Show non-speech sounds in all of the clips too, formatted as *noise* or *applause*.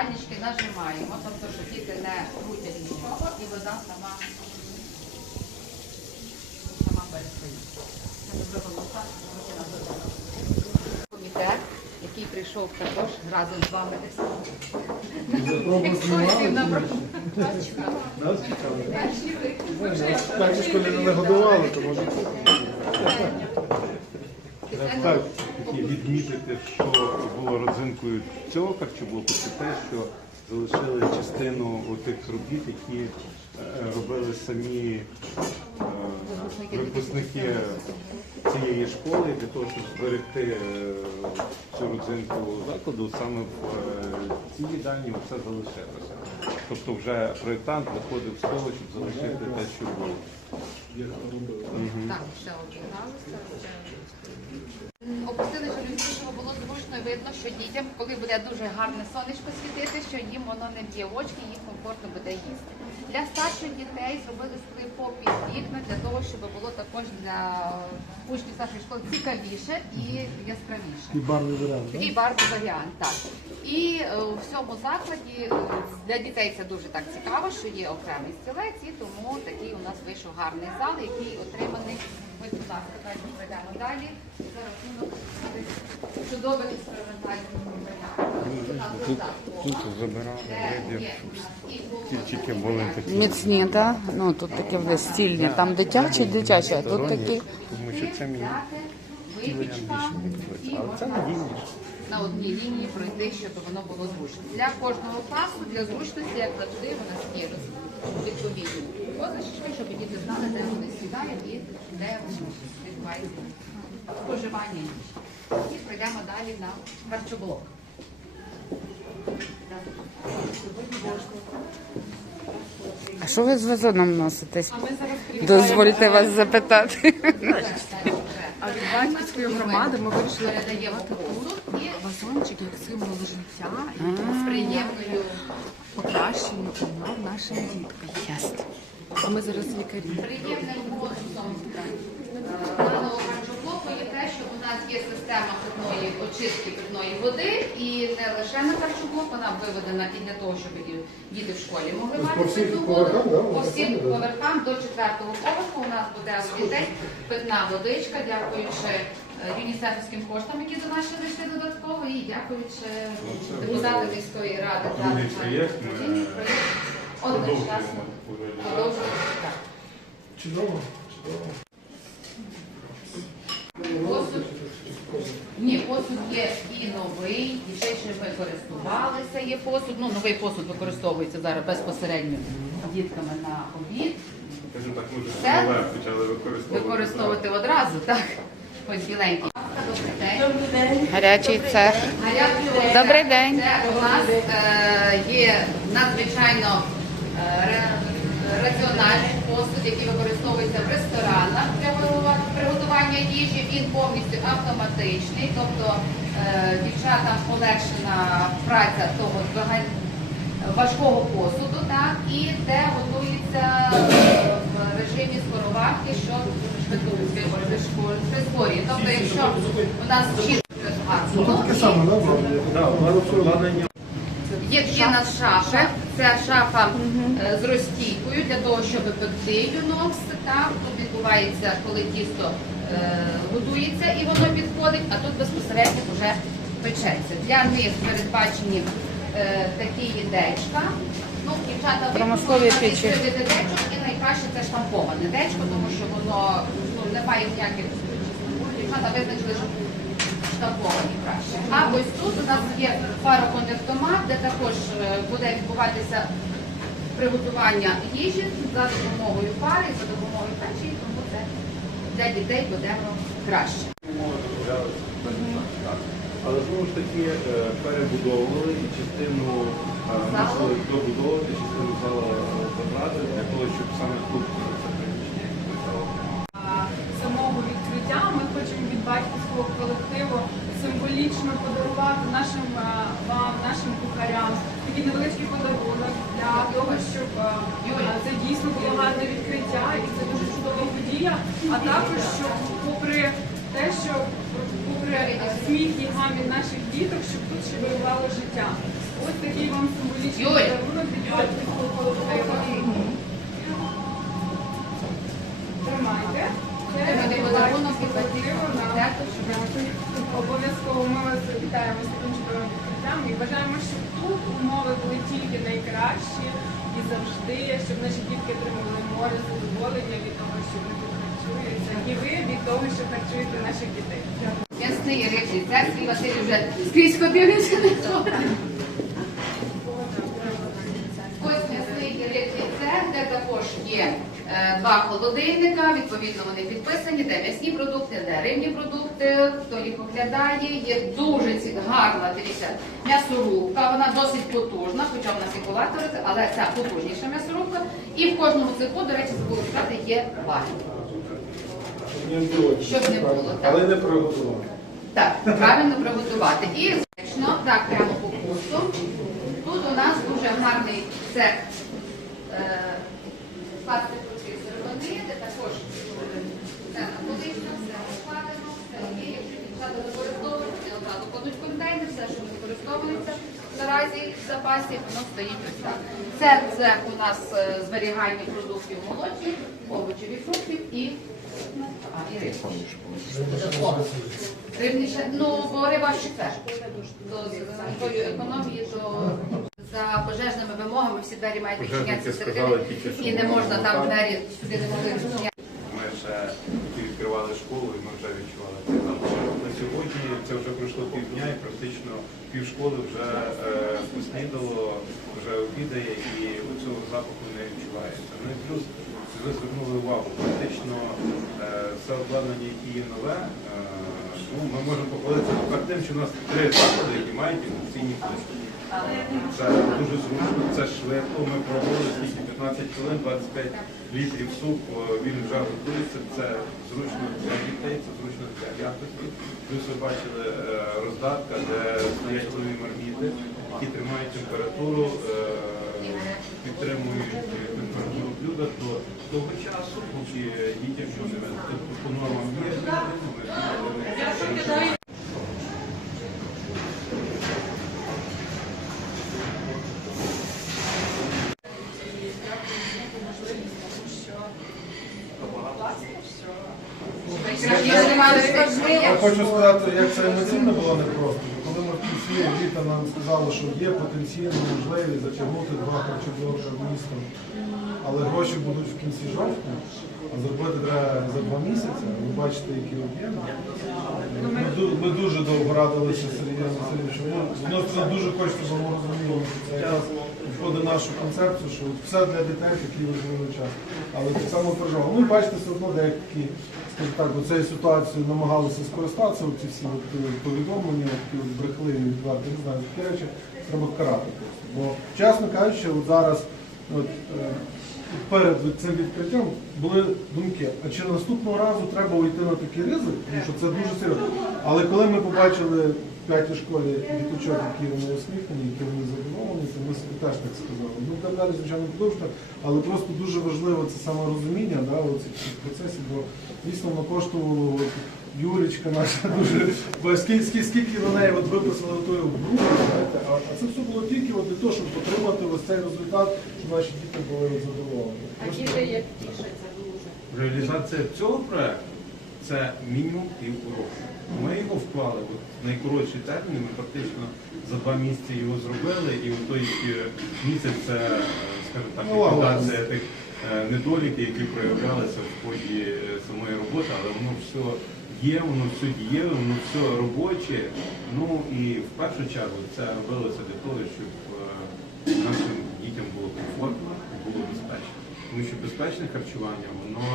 Вальнички нажимаємо, тобто, що діти не крутять нічого і вода сама, сама воду. Комітет, який прийшов також разом з вами десь. Перші школі не годували, то може. Так, відмітити, що було родзинкою цього харчоблоку, це те, що залишили частину тих робіт, які е, робили самі е, випускники цієї школи для того, щоб зберегти е, цю родзинку закладу, саме в цій їдальні все залишилося. Тобто вже проєктант виходив з того, щоб залишити те, що було. Так, ще обігналися, опустили жалюзі, щоб було зручно і видно, що дітям, коли буде дуже гарне сонечко світити, що їм воно не б'є в очки, їм комфортно буде їсти. Для старших дітей зробили скрипо під вікна для того, щоб було також для учнів старшої школи цікавіше і яскравіше. І барний варіант. Такий барний варіант, так. І е, у всьому закладі е, для дітей це дуже так цікаво, що є окремий стілець, і тому такий у нас вийшов гарний зал, який отриманий. Ми, будь ласка, давайте пройдемо далі. За рахунок чудових експериментальних Тут, тут забирали видів, тільки були такі. Міцні, так? Ну тут такі вже стільні. Там дитячі, дитячі, а тут такі. Тому що це мені Випічка і але це надійніше. На одній лінії пройти, щоб воно було зручно. Для кожного класу, для зручності, як завжди, у нас є відповідні позначки, щоб діти знали, де вони сідають і де відбувається споживання. І пройдемо далі на харчоблок. А що ви з вазоном носитесь? Дозвольте вас запитати. А від батьківської громади ми вирішили Передаємо і вазончик як символ життя з приємною покращення умов нашим діткам. Ясно. А ми зараз лікарі. Приємним бонусом даного харчоблоку є те, що у нас є система питної очистки питної води, і не лише на харчоблок, вона виведена і для того, щоб і діти в школі могли по мати питну воду. По всім поверхам до четвертого поверху у нас буде дітей питна водичка, дякуючи юнісефівським коштам, які до нас ще зайшли додатково, і дякуючи депутатам міської ради та Другий проєкт ми, проєкт одночасно Продовжуємо продовжуємо. Так. Чудово, чудово. Посуд. Ні, посуд є і новий, і ще ще ми користувалися. Є посуд. Ну, новий посуд використовується зараз безпосередньо дітками на обід. Скажімо так, ми вже почали використовувати. Використовувати одразу, так? Ось біленький. Гарячий цех. Гарячий день. Добрий день. Це у нас е, є надзвичайно е, раціональний посуд, який використовується в ресторанах для приготування їжі. Він повністю автоматичний, тобто е, дівчатам полегшена праця того вага- важкого посуду, так, і де готується в режимі скороварки, що прискорює. Тобто, якщо у нас чітко Ну, тут таке саме, да, було? Да, у нас обладнання Є, є у нас шафа, це шафа з розстійкою для того, щоб пекти юнокс. Тут відбувається, коли тісто е, готується і воно підходить, а тут безпосередньо вже печеться. Для них передбачені е, такі єдечка. Ну, дівчата вид дечок і найкраще це штамповане дечко, тому що воно ну, не має ніяких дівчата визначили, що штамповані краще. А ось тут у нас є пароконвертомат, де також е, буде відбуватися приготування їжі за допомогою пари, за допомогою печі, тому це для дітей буде краще. Але знову ж таки е, перебудовували і частину е, мусили добудовувати, частину зала забрати для того, щоб саме тут це приміщення самого відкриття ми хочемо від батьківського колективу символічно подарувати нашим вам, нашим кухарям такий невеличкий подарунок для того, щоб це дійсно було гарне відкриття і це дуже чудова подія. А також щоб попри те, що попри сміх і гамір наших діток, щоб тут ще виявляло життя. Ось такий вам Юрій. подарунок від батьківського колективу. Від колективу батьківського щоб Обов'язково ми вітаємо з таким чудовим і бажаємо, щоб тут умови були тільки найкращі і завжди, щоб наші дітки отримували море задоволення від того, що вони тут харчуються, і ви від того, що харчуєте наших дітей. Ясний речі, це свій Василь вже скрізь не то. Ось м'ясний речі. Центр, також є два холодильника, відповідно вони підписані, де м'ясні продукти, де рибні продукти, хто їх оглядає, є дуже гарна, дивіться, м'ясорубка, вона досить потужна, хоча в нас і колатори, але ця потужніша м'ясорубка. І в кожному цеху, до речі, забула сказати, є ваги. Щоб не було, так. Але не приготували. Так, правильно приготувати. І звично, так, прямо по курсу. Тут у нас дуже гарний цех е, пластикової сировини, де також е, все наполично, все розкладено, все є. Якщо дівчата використовують, вони одразу кладуть в контейнер, все, що не використовується наразі в запасі, воно стоїть ось так. Це цех у нас е, зберігання продуктів молочних, овочів і фруктів і, а, і Рибніше, ну, бо риба ще теж. З економії, то за пожежними вимогами всі двері мають відчинятися середини, і не можна там двері сюди не могли відчиняти. Ми ще відкривали школу, і ми вже відчували це. На сьогодні це вже пройшло півдня, і практично півшколи вже е, поснідало, вже обідає, і цього запаху не відчувається. Ну і плюс ви звернули увагу, практично е, все обладнання, яке є нове. Е, ну, ми можемо похвалитися тепер тим, що у нас три заклади, які мають інфекційні площі. Це дуже зручно, це швидко. Ми пробували скільки 15 хвилин, 25 літрів суп, о, він вже готується. Це зручно для дітей, це зручно для якості. Плюс ви бачили е, роздатка, де стоять нові марміти, які тримають температуру, е, підтримують температуру блюда до того часу, поки дітям що не по нормам є. ми- Я хочу сказати, як це емоційно було непросто. Коли ми в кінці літа нам сказали, що є потенційна можливість затягнути два харчоблоки в місто, але гроші будуть в кінці жовтня, а зробити треба за два місяці. Ви бачите, які об'єми. Ми, ми дуже довго радилися Сергієм Васильовичем. Ну, з дуже хочеться, бо ми розуміємо, що це якраз входить в нашу концепцію, що все для дітей такий важливий час. Але так само переживав. Ну, і бачите, все одно деякі, скажімо так, до цієї ситуації намагалися скористатися, ці всі от, е, повідомлення, от брехливі, відверті, не знаю, такі речі треба карати. Бо, чесно кажучи, от зараз от, е, перед цим відкриттям були думки, а чи наступного разу треба уйти на такий ризик, тому що це дуже серйозно. Але коли ми побачили в п'ятій школі діточок, які вони усміхнені, які вони задоволені, то ми теж так сказали. Ну, там далі, звичайно, продовжуємо, але просто дуже важливо це саме розуміння да, оцих всіх процесів, бо дійсно воно коштувало от, Юрічка наша *laughs* дуже, бо скільки, скільки, скільки на неї от виписали тої групи, знаєте, а, а це все було тільки от для того, щоб отримати ось цей результат, щоб наші діти були задоволені. Просто- як тішаться дуже. Реалізація цього проекту це мінімум півроку. Ми його вклали от, в найкоротші терміни, ми фактично за два місяці його зробили, і в той е, місяць це, е, скажімо так, Ну, ліквідація тих е, недоліків, які проявлялися в ході самої роботи, але воно все є, воно все дієве, воно все робоче. Ну і в першу чергу це робилося для того, щоб е, нашим дітям було комфортно, було безпечно. Тому що безпечне харчування, воно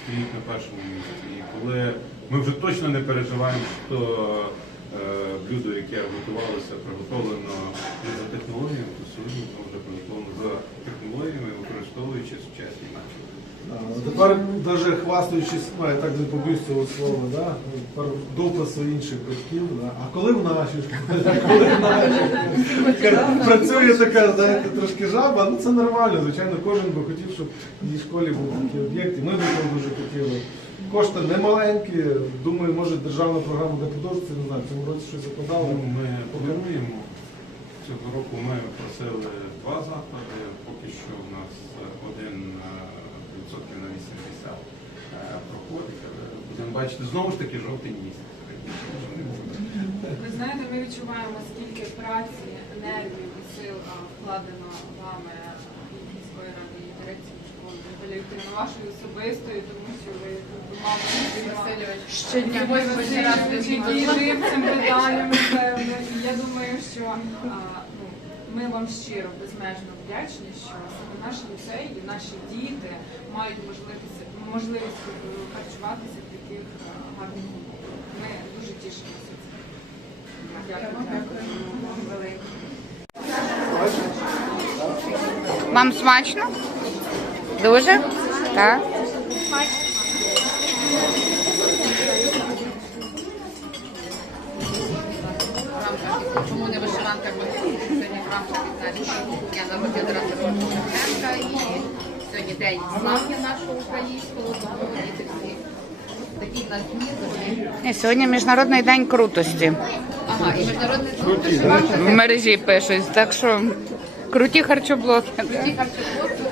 стоїть на першому місці. І коли ми вже точно не переживаємо, що е, блюдо, яке готувалося, приготовлено не за технологіями, то сьогодні воно вже приготовлено за технологіями, використовуючи сучасні методи. Тепер, навіть хвастаючись, ну, я так не поб'юсь цього слова, да? тепер допису інших батьків, да? а коли в нашій школі, *laughs* коли в нашій працює така, знаєте, трошки жаба, ну це нормально, звичайно, кожен би хотів, щоб в школі був такі об'єкти. ми б цього дуже хотіли. Кошти немаленькі, думаю, може державна програма для художці, не знаю, в цьому році щось закладали. Ну, ми плануємо. Цього року ми просили два заклади. поки що у нас один. Е, відсотків на 80 е, проходить. Е, будемо бачити знову ж таки жовтий місяць. Ви знаєте, ми відчуваємо, скільки праці, енергії, сил вкладено вами від міської ради і дирекції школи колективно вашої особистої, тому що ви мали щодня діти цим питанням. Я думаю, що ну, ми вам щиро безмежно вдячні, що саме наш ліцей і наші діти мають можливість, можливість е, харчуватися в таких гарних умовах. Ми дуже тішимося цим. Дякую. Вам смачно? Дуже? Так. в рамках чому не вишиванка сьогодні в дня народження Тараса Шевченка і сьогодні день слав'я нашого українського, тому діти всі такі дні Сьогодні Міжнародний день крутості. Ага, і міжнародний день. В мережі пишуть, так що круті харчоблоки. Ті харчоблоки.